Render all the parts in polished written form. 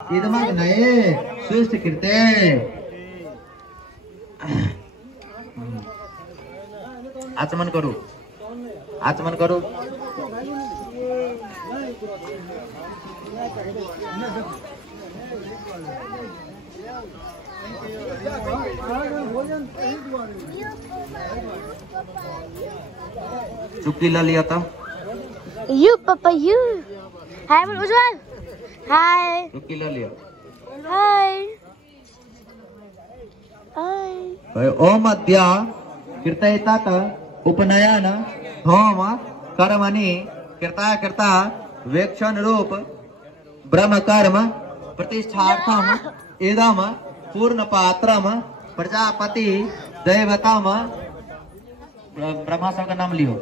इदमग नए सुष्ट कृते आचमन करो चुप्पी ला लिया था यू पापा यू हाय बोल उज्जवल हाय चुप्पी ला लिया हाय ओम अद्या कीर्तयितात उपनयन होम कर्मणि कीर्ता वेक्षण रूप ब्रह्म कर्म प्रतिष्ठार्थम इदम पूर्ण पात्रम प्रजापति दैवतम ब्रह्मा सब का नाम लियो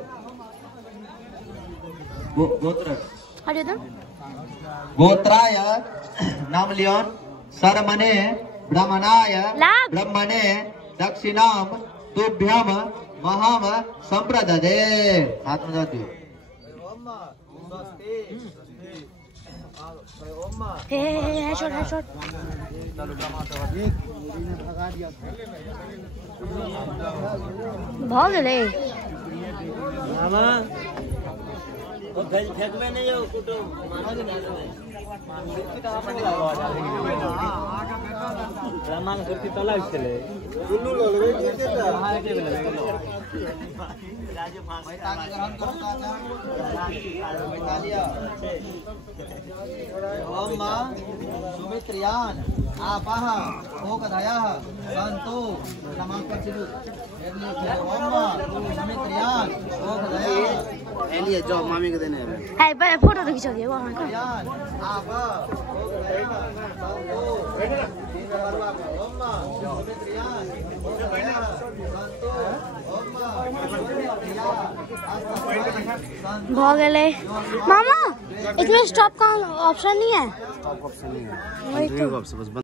गोत्राय नाम लियो सरमने ब्रह्मणाय ब्रह्मणे दक्षिणाम तुभ्यम महाम संप्रददे हाथ में जाती भाग ले मामा वो फेंक में नहीं हो कुटुम रामान करती तलाक चले गुल्लू लोग हां के बेले राजू फांस ओम मां सुमित्रियान आपह ओकधयः संतो नमः चिदु ओम मां सुमित्रियान ओकधयः एलिए जो मामी के देने है भाई फोटो तो खींच दियो वहां का आपह ओकधयः संतो ओम मां सुमित्रियान ओकधयः संतो ओम मां भाग ले मामा इसमें स्टॉप का ऑप्शन नहीं है। ऑप्शन नहीं है।